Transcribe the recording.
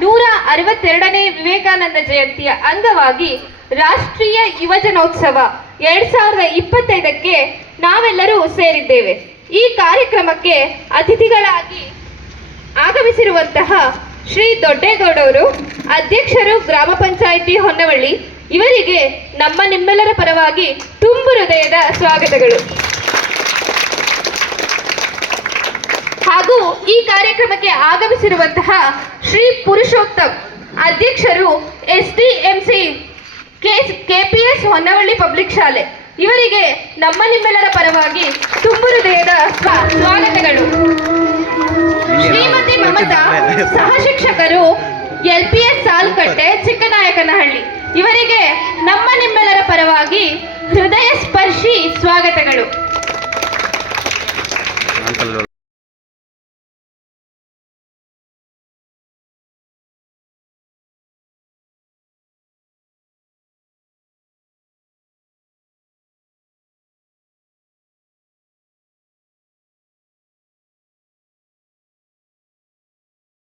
ನೂರ ಅರವತ್ತೆರಡನೇ ವಿವೇಕಾನಂದ ಜಯಂತಿಯ ಅಂಗವಾಗಿ ರಾಷ್ಟ್ರೀಯ ಯುವಜನೋತ್ಸವ ಎರಡ್ ಸಾವಿರದ ಇಪ್ಪತ್ತೈದಕ್ಕೆ ನಾವೆಲ್ಲರೂ ಸೇರಿದ್ದೇವೆ. ಈ ಕಾರ್ಯಕ್ರಮಕ್ಕೆ ಅತಿಥಿಗಳಾಗಿ ಆಗಮಿಸಿರುವಂತಹ ಶ್ರೀ ದೊಡ್ಡೇಗೌಡವರು ಅಧ್ಯಕ್ಷರು ಗ್ರಾಮ ಪಂಚಾಯಿತಿ ಹೊನ್ನವಳ್ಳಿ, ಇವರಿಗೆ ನಮ್ಮ ನಿಮ್ಮೆಲ್ಲರ ಪರವಾಗಿ ತುಂಬು ಹೃದಯದ ಸ್ವಾಗತಗಳು. ಹಾಗೂ ಈ ಕಾರ್ಯಕ್ರಮಕ್ಕೆ ಆಗಮಿಸಿರುವಂತಹ ಶ್ರೀ ಪುರುಷೋತ್ತಮ್ ಅಧ್ಯಕ್ಷರು S D M C KPS Honnavalli public ಶಾಲೆ. ಇವರಿಗೆ ನಮ್ಮ ನಿಮ್ಮೆಲ್ಲರ ಪರವಾಗಿ ತುಂಬು ಹೃದಯದ ಸ್ವ- ಸ್ವಾಗತಗಳು. ಶ್ರೀಮತಿ ಮಮತಾ ಸಹ ಶಿಕ್ಷಕರು L P S Salkatte, Chikkanayakanahalli. ಇವರಿಗೆ ನಮ್ಮ ನಿಮ್ಮೆಲ್ಲರ ಪರವಾಗಿ ಹೃದಯ ಸ್ಪರ್ಶಿ ಸ್ವಾಗತಗಳು.